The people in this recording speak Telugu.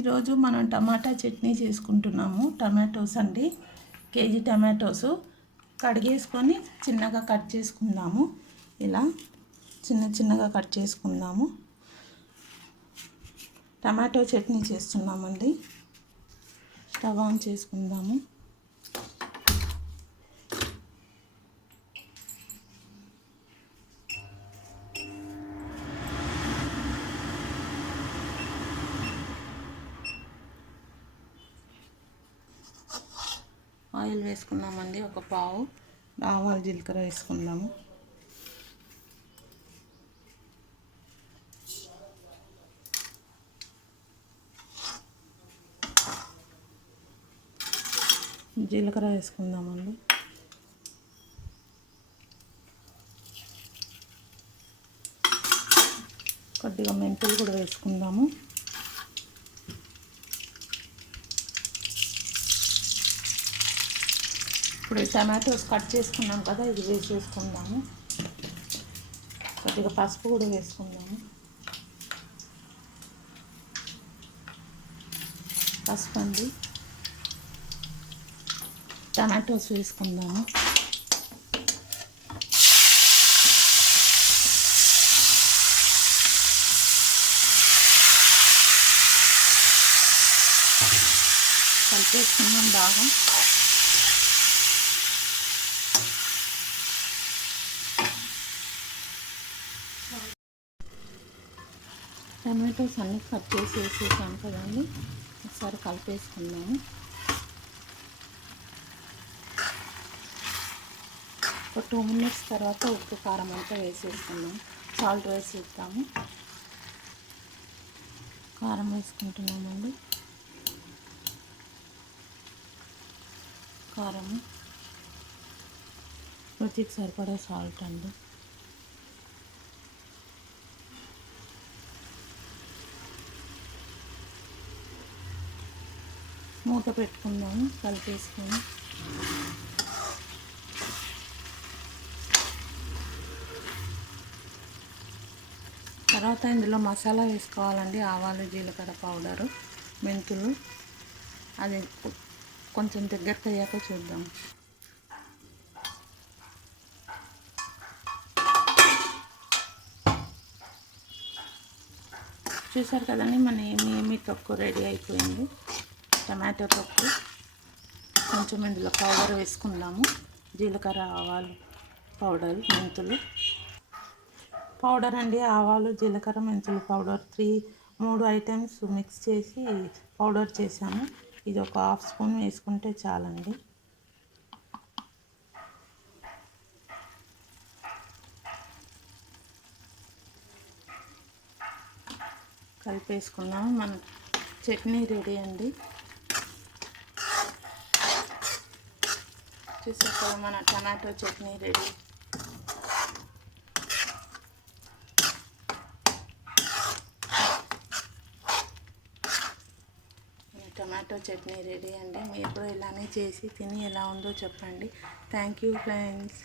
ఈరోజు మనం టమాటా చట్నీ చేసుకుంటున్నాము. టమాటోస్ అండి, కేజీ టమాటోస్ కడిగేసుకొని చిన్నగా కట్ చేసుకుందాము. ఇలా చిన్నగా కట్ చేసుకుందాము. టమాటో చట్నీ చేస్తున్నామండి. స్టవ్ ఆన్ చేసుకుందాము. ఆయిల్ వేసుకున్నామండి. ఒక పావు ఆవాలు జీలకర్ర వేసుకుందాము. జీలకర్ర వేసుకుందామండి. కొద్దిగా మెంతులు కూడా వేసుకుందాము. ఇప్పుడు టమాటోస్ కట్ చేసుకున్నాం కదా, ఇది వేసేసుకుందాము. కొద్దిగా పసుపు కూడా వేసుకుందాము. పసుపు అండి, టమాటోస్ వేసుకుందాము. కలిపేసుకున్నాం బాగా. టమాటోస్ అన్నీ కట్ చేసి వేసేసాను కదండి, ఒకసారి కలిపేసుకుందాము. ఒక 2 మినిట్స్ తర్వాత ఉప్పు కారం అంతా వేసేసుకుందాం. సాల్ట్ వేసేద్దాము. కారం వేసుకుంటున్నామండి. కారము, రుచికి సరిపడే సాల్ట్ అండి. మూత పెట్టుకుందాము, కలిపేసుకొని. తర్వాత ఇందులో మసాలా వేసుకోవాలండి. ఆవాలు జీలకర్ర పౌడరు, మెంతులు. అది కొంచెం దగ్గరకు అయ్యాక చూద్దాం. చూసారు కదండి, మన ఏమి తొక్కు రెడీ అయిపోయింది. టమాటో తొక్కు. కొంచెం ఇందులో పౌడర్ వేసుకుందాము. జీలకర్ర, ఆవాలు పౌడర్, మెంతులు పౌడర్ అండి. ఆవాలు జీలకర్ర మెంతులు పౌడర్ 3 ఐటమ్స్ మిక్స్ చేసి పౌడర్ చేశాను. ఇది ఒక 1/2 స్పూన్ వేసుకుంటే చాలండి. కలిపేసుకున్నాము. మన చట్నీ రెడీ అండి. చూసాక మన tomato chutney ready. Tomato chutney ready అండి. మీరు కూడా ఇలానే చేసి తిని ఎలా ఉందో చెప్పండి. Thank you friends.